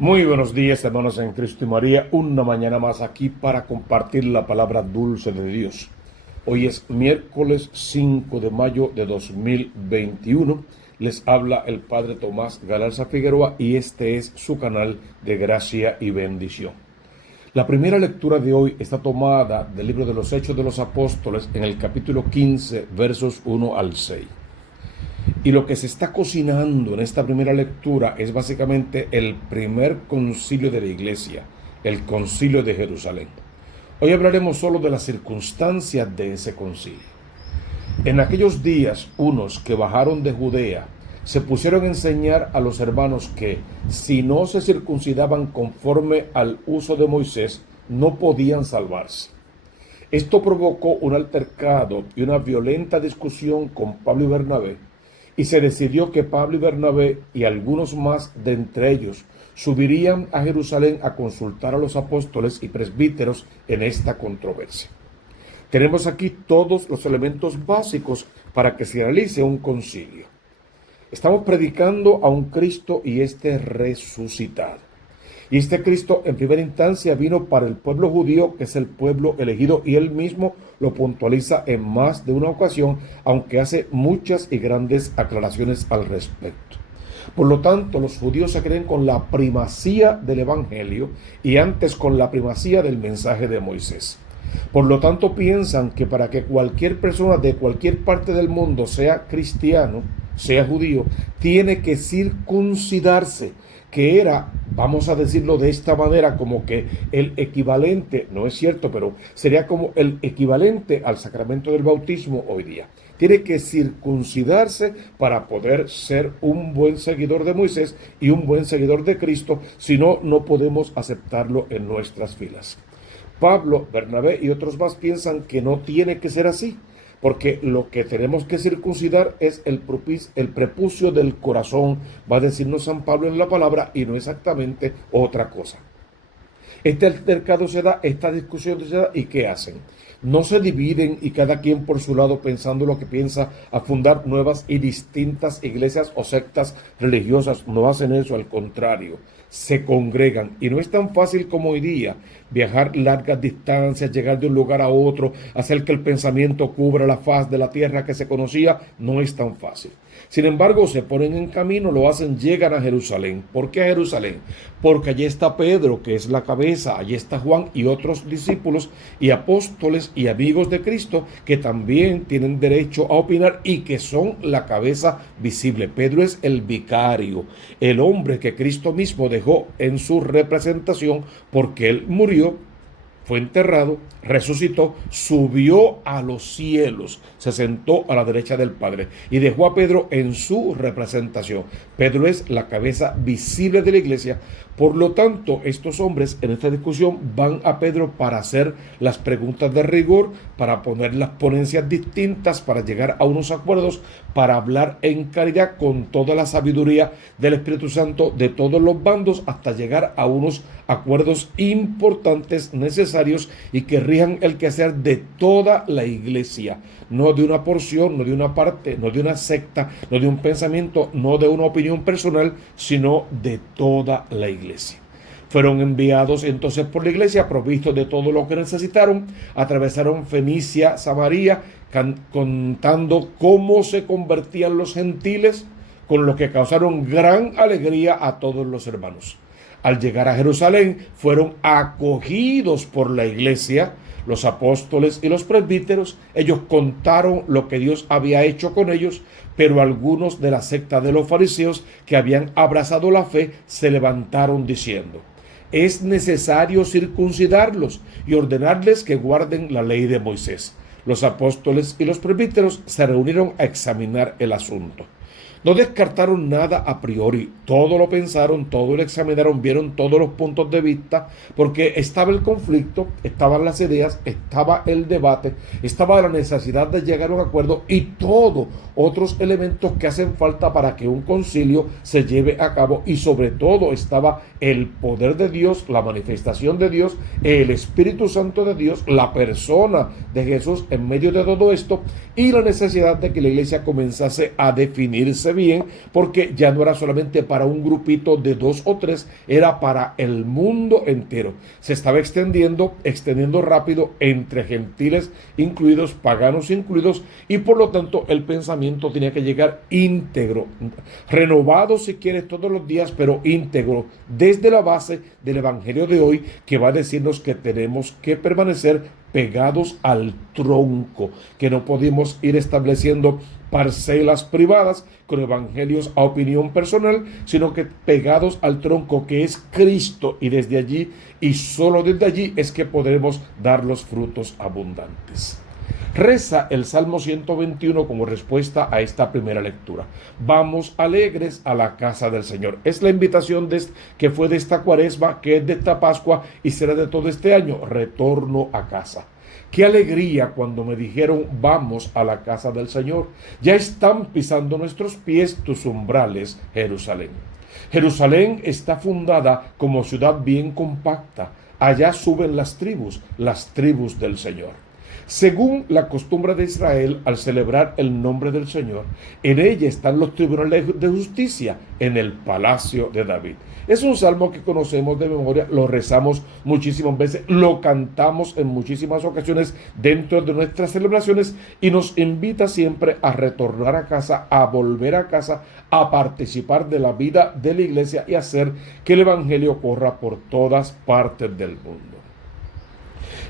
Muy buenos días, hermanos en Cristo y María. Una mañana más aquí para compartir la palabra dulce de Dios. Hoy es miércoles 5 de mayo de 2021. Les habla el Padre Tomás Galarza Figueroa y este es su canal de gracia y bendición. La primera lectura de hoy está tomada del libro de los Hechos de los Apóstoles en el capítulo 15, versos 1 al 6. Y lo que se está cocinando en esta primera lectura es básicamente el primer concilio de la iglesia, el concilio de Jerusalén. Hoy hablaremos solo de las circunstancias de ese concilio. En aquellos días, unos que bajaron de Judea se pusieron a enseñar a los hermanos que, si no se circuncidaban conforme al uso de Moisés, no podían salvarse. Esto provocó un altercado y una violenta discusión con Pablo y Bernabé, y se decidió que Pablo y Bernabé y algunos más de entre ellos subirían a Jerusalén a consultar a los apóstoles y presbíteros en esta controversia. Tenemos aquí todos los elementos básicos para que se realice un concilio. Estamos predicando a un Cristo y este resucitado. Y este Cristo en primera instancia vino para el pueblo judío, que es el pueblo elegido, y él mismo lo puntualiza en más de una ocasión, aunque hace muchas y grandes aclaraciones al respecto. Por lo tanto, los judíos se creen con la primacía del evangelio y antes con la primacía del mensaje de Moisés. Por lo tanto, piensan que para que cualquier persona de cualquier parte del mundo sea cristiano, sea judío, tiene que circuncidarse, que era, vamos a decirlo de esta manera, como que el equivalente, no es cierto, pero sería como el equivalente al sacramento del bautismo hoy día. Tiene que circuncidarse para poder ser un buen seguidor de Moisés y un buen seguidor de Cristo, si no, no podemos aceptarlo en nuestras filas. Pablo, Bernabé y otros más piensan que no tiene que ser así, porque lo que tenemos que circuncidar es el prepucio del corazón, va a decirnos San Pablo en la palabra, y no exactamente otra cosa. Este altercado se da, esta discusión se da, ¿y qué hacen? No se dividen y cada quien por su lado pensando lo que piensa a fundar nuevas y distintas iglesias o sectas religiosas. No hacen eso, al contrario, se congregan. Y no es tan fácil como hoy día viajar largas distancias, llegar de un lugar a otro, hacer que el pensamiento cubra la faz de la tierra que se conocía. No es tan fácil. Sin embargo, se ponen en camino, lo hacen, llegan a Jerusalén. ¿Por qué a Jerusalén? Porque allí está Pedro, que es la cabeza, allí está Juan y otros discípulos y apóstoles y amigos de Cristo que también tienen derecho a opinar y que son la cabeza visible. Pedro es el vicario, el hombre que Cristo mismo dejó en su representación, porque él murió, fue enterrado, resucitó, subió a los cielos, se sentó a la derecha del Padre y dejó a Pedro en su representación. Pedro es la cabeza visible de la iglesia. Por lo tanto, estos hombres en esta discusión van a Pedro para hacer las preguntas de rigor, para poner las ponencias distintas, para llegar a unos acuerdos, para hablar en caridad con toda la sabiduría del Espíritu Santo de todos los bandos, hasta llegar a unos acuerdos importantes, necesarios y que rijan el quehacer de toda la iglesia, no de una porción, no de una parte, no de una secta, no de un pensamiento, no de una opinión personal, sino de toda la iglesia. Fueron enviados entonces por la iglesia, provistos de todo lo que necesitaron, atravesaron Fenicia, Samaria, contando cómo se convertían los gentiles, con lo que causaron gran alegría a todos los hermanos. Al llegar a Jerusalén, fueron acogidos por la iglesia, los apóstoles y los presbíteros. Ellos contaron lo que Dios había hecho con ellos, pero algunos de la secta de los fariseos que habían abrazado la fe se levantaron diciendo: es necesario circuncidarlos y ordenarles que guarden la ley de Moisés. Los apóstoles y los presbíteros se reunieron a examinar el asunto. No descartaron nada a priori, todo lo pensaron, todo lo examinaron, vieron todos los puntos de vista, porque estaba el conflicto, estaban las ideas, estaba el debate, estaba la necesidad de llegar a un acuerdo y todos otros elementos que hacen falta para que un concilio se lleve a cabo, y sobre todo estaba el poder de Dios, la manifestación de Dios, el Espíritu Santo de Dios, la persona de Jesús en medio de todo esto, y la necesidad de que la iglesia comenzase a definirse fíjense bien, porque ya no era solamente para un grupito de 2 o 3, era para el mundo entero. Se estaba extendiendo rápido entre gentiles incluidos, paganos incluidos, y por lo tanto el pensamiento tenía que llegar íntegro, renovado si quieres todos los días, pero íntegro, desde la base del Evangelio de hoy, que va a decirnos que tenemos que permanecer pegados al tronco, que no podemos ir estableciendo parcelas privadas con evangelios a opinión personal, sino que pegados al tronco que es Cristo, y desde allí y solo desde allí es que podremos dar los frutos abundantes. Reza el Salmo 121 como respuesta a esta primera lectura. Vamos alegres a la casa del Señor. Es la invitación que fue de esta Cuaresma, que es de esta Pascua y será de todo este año. Retorno a casa. Qué alegría cuando me dijeron vamos a la casa del Señor. Ya están pisando nuestros pies tus umbrales, Jerusalén. Jerusalén está fundada como ciudad bien compacta. Allá suben las tribus del Señor. Según la costumbre de Israel, al celebrar el nombre del Señor, en ella están los tribunales de justicia en el palacio de David. Es un salmo que conocemos de memoria, lo rezamos muchísimas veces, lo cantamos en muchísimas ocasiones dentro de nuestras celebraciones y nos invita siempre a retornar a casa, a volver a casa, a participar de la vida de la iglesia y hacer que el evangelio corra por todas partes del mundo.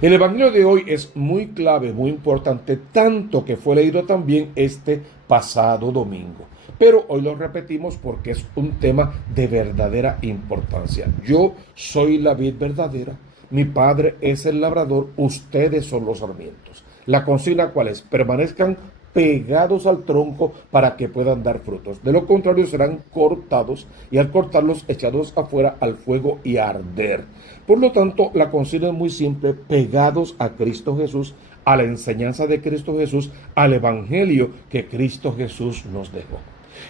El evangelio de hoy es muy clave, muy importante, tanto que fue leído también este pasado domingo. Pero hoy lo repetimos porque es un tema de verdadera importancia. Yo soy la vid verdadera, mi Padre es el labrador, ustedes son los sarmientos. La consigna, ¿cuál es? Permanezcan pegados al tronco para que puedan dar frutos. De lo contrario serán cortados y al cortarlos echados afuera al fuego y a arder. Por lo tanto, la consigna es muy simple: pegados a Cristo Jesús, a la enseñanza de Cristo Jesús, al evangelio que Cristo Jesús nos dejó.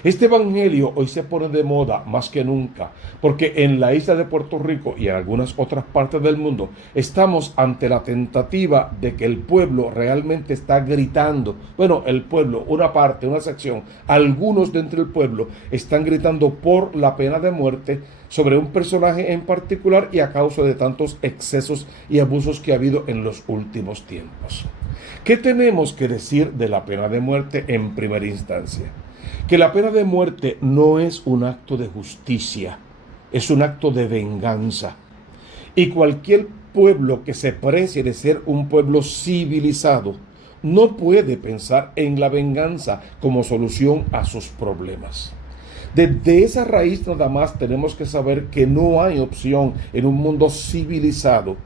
Este evangelio hoy se pone de moda más que nunca, porque en la isla de Puerto Rico y en algunas otras partes del mundo estamos ante la tentativa de que el pueblo realmente está gritando. Bueno, el pueblo, una parte, una sección, algunos dentro del pueblo están gritando por la pena de muerte sobre un personaje en particular y a causa de tantos excesos y abusos que ha habido en los últimos tiempos. ¿Qué tenemos que decir de la pena de muerte en primera instancia? Que la pena de muerte no es un acto de justicia, es un acto de venganza. Y cualquier pueblo que se precie de ser un pueblo civilizado no puede pensar en la venganza como solución a sus problemas. Desde esa raíz nada más tenemos que saber que no hay opción en un mundo civilizado,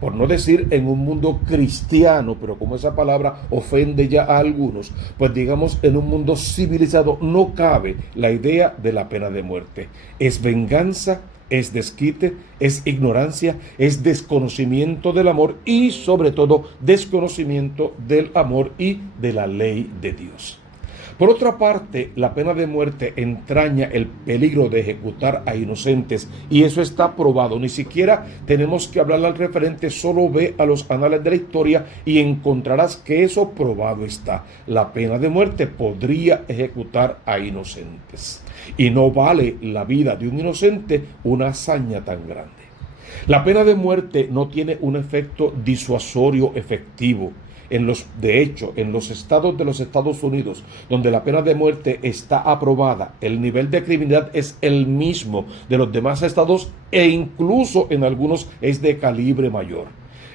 por no decir en un mundo cristiano, pero como esa palabra ofende ya a algunos, pues digamos en un mundo civilizado no cabe la idea de la pena de muerte. Es venganza, es desquite, es ignorancia, es desconocimiento del amor y sobre todo desconocimiento del amor y de la ley de Dios. Por otra parte, la pena de muerte entraña el peligro de ejecutar a inocentes y eso está probado. Ni siquiera tenemos que hablar al referente, solo ve a los anales de la historia y encontrarás que eso probado está. La pena de muerte podría ejecutar a inocentes y no vale la vida de un inocente una hazaña tan grande. La pena de muerte no tiene un efecto disuasorio efectivo. De hecho, en los estados de los Estados Unidos, donde la pena de muerte está aprobada, el nivel de criminalidad es el mismo de los demás estados e incluso en algunos es de calibre mayor.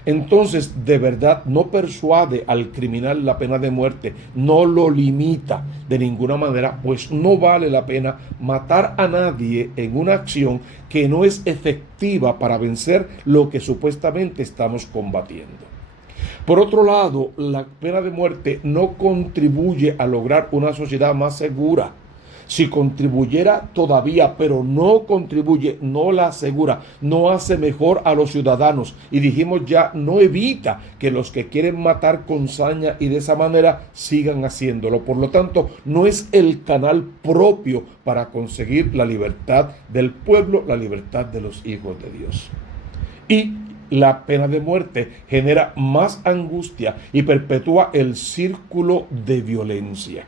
Entonces, de verdad, no persuade al criminal la pena de muerte, no lo limita de ninguna manera, pues no vale la pena matar a nadie en una acción que no es efectiva para vencer lo que supuestamente estamos combatiendo. Por otro lado, la pena de muerte no contribuye a lograr una sociedad más segura. Si contribuyera todavía, pero no contribuye, no la asegura, no hace mejor a los ciudadanos. Y dijimos ya, no evita que los que quieren matar con saña y de esa manera sigan haciéndolo. Por lo tanto, no es el canal propio para conseguir la libertad del pueblo, la libertad de los hijos de Dios. Y la pena de muerte genera más angustia y perpetúa el círculo de violencia.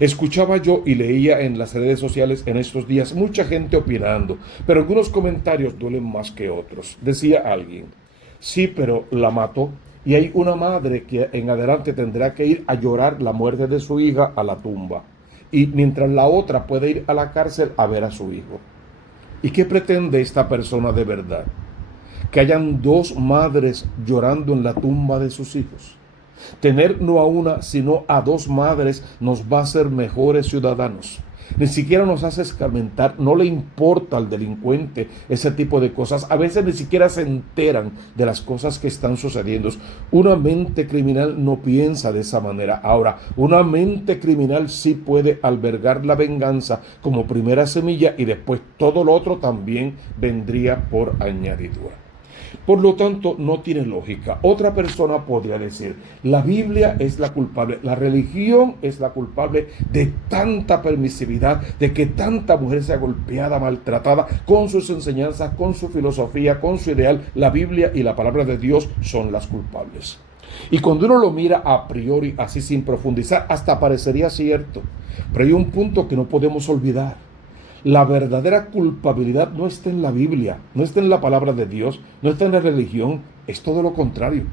Escuchaba yo y leía en las redes sociales en estos días mucha gente opinando, pero algunos comentarios duelen más que otros. Decía alguien, sí, pero la mató y hay una madre que en adelante tendrá que ir a llorar la muerte de su hija a la tumba, y mientras la otra puede ir a la cárcel a ver a su hijo. ¿Y qué pretende esta persona de verdad? Que hayan dos madres llorando en la tumba de sus hijos. Tener no a una, sino a dos madres nos va a hacer mejores ciudadanos. Ni siquiera nos hace escarmentar, no le importa al delincuente ese tipo de cosas. A veces ni siquiera se enteran de las cosas que están sucediendo. Una mente criminal no piensa de esa manera. Ahora, una mente criminal sí puede albergar la venganza como primera semilla, y después todo lo otro también vendría por añadidura. Por lo tanto, no tiene lógica. Otra persona podría decir, la Biblia es la culpable, la religión es la culpable de tanta permisividad, de que tanta mujer sea golpeada, maltratada, con sus enseñanzas, con su filosofía, con su ideal. La Biblia y la palabra de Dios son las culpables. Y cuando uno lo mira a priori, así sin profundizar, hasta parecería cierto. Pero hay un punto que no podemos olvidar. La verdadera culpabilidad no está en la Biblia, no está en la palabra de Dios, no está en la religión, es todo lo contrario.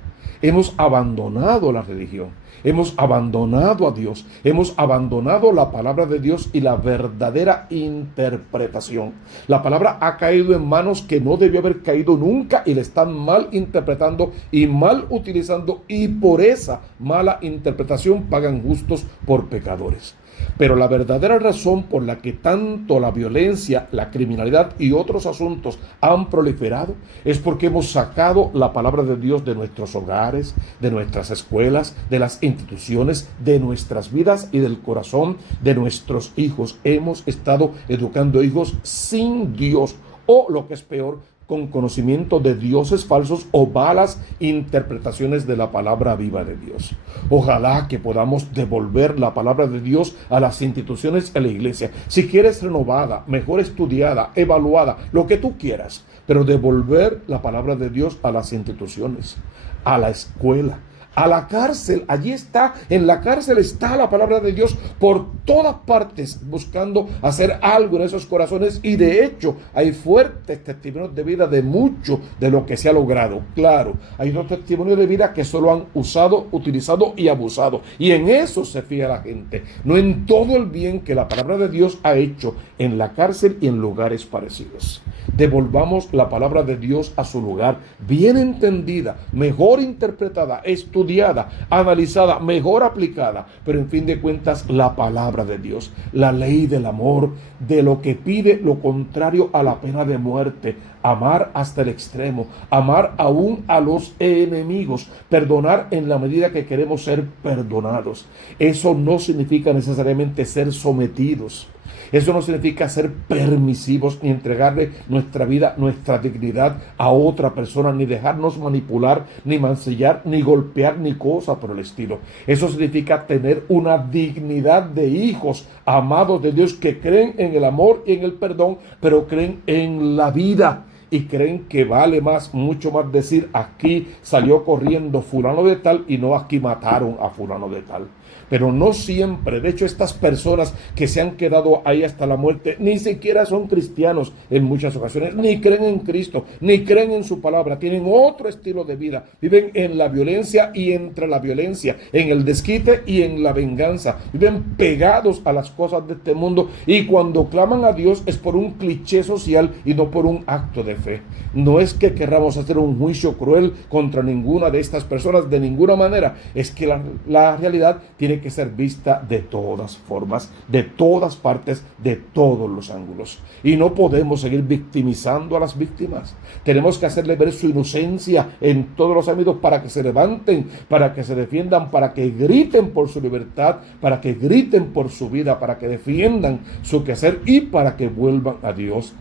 Hemos abandonado la religión, hemos abandonado a Dios, hemos abandonado la palabra de Dios y la verdadera interpretación. La palabra ha caído en manos que no debió haber caído nunca, y la están mal interpretando y mal utilizando, y por esa mala interpretación pagan justos por pecadores. Pero la verdadera razón por la que tanto la violencia, la criminalidad y otros asuntos han proliferado es porque hemos sacado la palabra de Dios de nuestros hogares, de nuestras escuelas, de las instituciones, de nuestras vidas y del corazón de nuestros hijos. Hemos estado educando hijos sin Dios, o lo que es peor, con conocimiento de dioses falsos o malas interpretaciones de la palabra viva de Dios. Ojalá que podamos devolver la palabra de Dios a las instituciones y a la iglesia. Si quieres, renovada, mejor estudiada, evaluada, lo que tú quieras, pero devolver la palabra de Dios a las instituciones, a la escuela, a la cárcel. Allí está, en la cárcel está la palabra de Dios por todas partes, buscando hacer algo en esos corazones, y de hecho hay fuertes testimonios de vida de mucho de lo que se ha logrado. Claro, hay otros testimonios de vida que solo han usado, utilizado y abusado, y en eso se fija la gente, no en todo el bien que la palabra de Dios ha hecho en la cárcel y en lugares parecidos. Devolvamos la palabra de Dios a su lugar, bien entendida, mejor interpretada, estudiada, analizada, mejor aplicada, pero en fin de cuentas la palabra de Dios, la ley del amor, de lo que pide lo contrario a la pena de muerte, amar hasta el extremo, amar aún a los enemigos, perdonar en la medida que queremos ser perdonados. Eso no significa necesariamente ser sometidos. Eso no significa ser permisivos, ni entregarle nuestra vida, nuestra dignidad a otra persona, ni dejarnos manipular, ni mancillar, ni golpear, ni cosa por el estilo. Eso significa tener una dignidad de hijos amados de Dios, que creen en el amor y en el perdón, pero creen en la vida. Y creen que vale más, mucho más decir, aquí salió corriendo fulano de tal, y no aquí mataron a fulano de tal. Pero no siempre. De hecho, estas personas que se han quedado ahí hasta la muerte ni siquiera son cristianos en muchas ocasiones, ni creen en Cristo, ni creen en su palabra. Tienen otro estilo de vida. Viven en la violencia y entre la violencia, en el desquite y en la venganza. Viven pegados a las cosas de este mundo, y cuando claman a Dios es por un cliché social y no por un acto de fe. No es que querramos hacer un juicio cruel contra ninguna de estas personas, de ninguna manera. Es que la realidad tiene que ser vista de todas formas, de todas partes, de todos los ángulos. Y no podemos seguir victimizando a las víctimas. Tenemos que hacerle ver su inocencia en todos los ámbitos, para que se levanten, para que se defiendan, para que griten por su libertad, para que griten por su vida, para que defiendan su quehacer y para que vuelvan a Dios.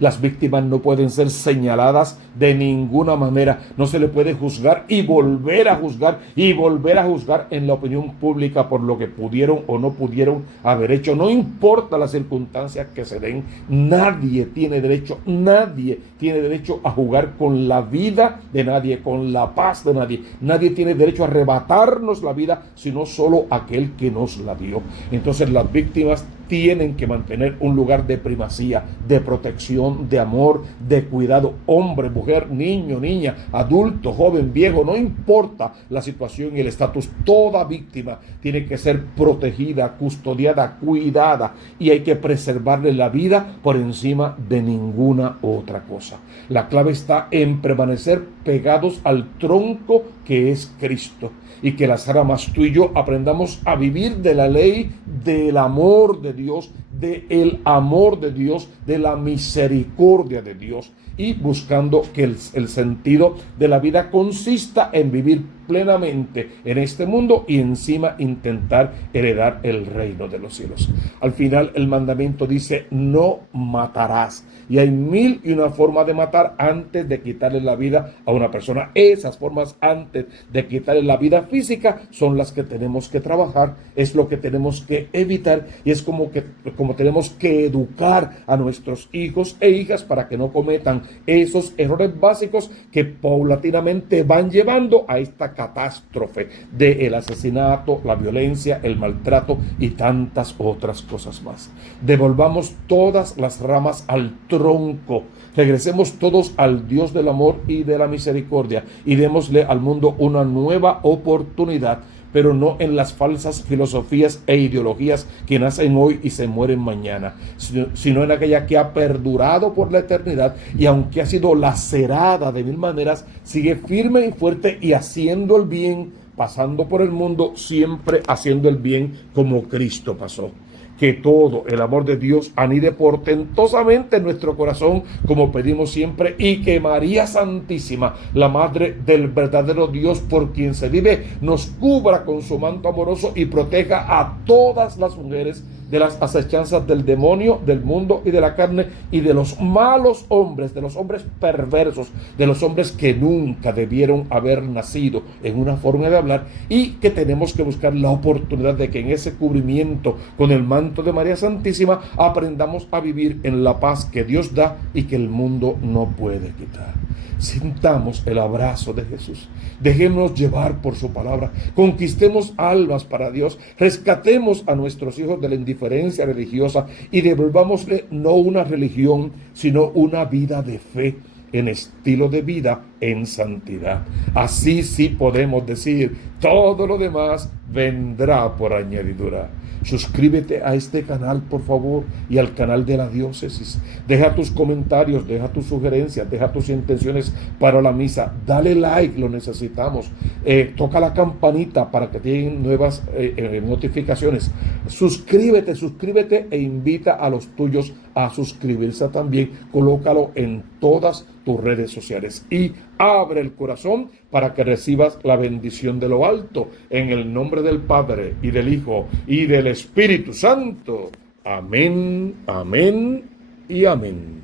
Las víctimas no pueden ser señaladas de ninguna manera. No se le puede juzgar y volver a juzgar y volver a juzgar en la opinión pública por lo que pudieron o no pudieron haber hecho. No importa las circunstancias que se den, nadie tiene derecho a jugar con la vida de nadie, con la paz de nadie. Nadie tiene derecho a arrebatarnos la vida, sino solo aquel que nos la dio. Entonces las víctimas tienen que mantener un lugar de primacía, de protección, de amor, de cuidado. Hombre, mujer, niño, niña, adulto, joven, viejo, no importa la situación y el estatus. Toda víctima tiene que ser protegida, custodiada, cuidada, y hay que preservarle la vida por encima de ninguna otra cosa. La clave está en permanecer pegados al tronco que es Cristo, y que las ramas, tú y yo, aprendamos a vivir de la ley del amor de Dios, del amor de Dios, de la misericordia de Dios, y buscando que el sentido de la vida consista en vivir plenamente en este mundo y encima intentar heredar el reino de los cielos. Al final el mandamiento dice: no matarás. Y hay 1001 formas de matar antes de quitarle la vida a una persona. Esas formas antes de quitarle la vida física son las que tenemos que trabajar, es lo que tenemos que evitar, y es como tenemos que educar a nuestros hijos e hijas para que no cometan esos errores básicos que paulatinamente van llevando a esta catástrofe del asesinato, la violencia, el maltrato y tantas otras cosas más. Devolvamos todas las ramas al tronco, regresemos todos al Dios del amor y de la misericordia, y démosle al mundo una nueva oportunidad, pero no en las falsas filosofías e ideologías que nacen hoy y se mueren mañana, sino en aquella que ha perdurado por la eternidad, y aunque ha sido lacerada de mil maneras, sigue firme y fuerte y haciendo el bien, pasando por el mundo, siempre haciendo el bien como Cristo pasó. Que todo el amor de Dios anide portentosamente en nuestro corazón, como pedimos siempre, y que María Santísima, la Madre del verdadero Dios por quien se vive, nos cubra con su manto amoroso y proteja a todas las mujeres de las acechanzas del demonio, del mundo y de la carne, y de los malos hombres, de los hombres perversos, de los hombres que nunca debieron haber nacido en una forma de hablar, y que tenemos que buscar la oportunidad de que en ese cubrimiento con el manto de María Santísima aprendamos a vivir en la paz que Dios da y que el mundo no puede quitar. Sintamos el abrazo de Jesús, dejémonos llevar por su palabra, conquistemos almas para Dios, rescatemos a nuestros hijos de la indiferencia religiosa y devolvámosle no una religión, sino una vida de fe, en estilo de vida, en santidad. Así sí podemos decir: todo lo demás vendrá por añadidura. Suscríbete a este canal, por favor, y al canal de la diócesis. Deja tus comentarios, deja tus sugerencias, deja tus intenciones para la misa. Dale like, lo necesitamos. Toca la campanita para que te lleguen nuevas notificaciones. Suscríbete e invita a los tuyos a suscribirse también. Colócalo en todas tus redes sociales y abre el corazón para que recibas la bendición de lo alto, en el nombre del Padre y del Hijo y del Espíritu Santo. Amén, amén y amén.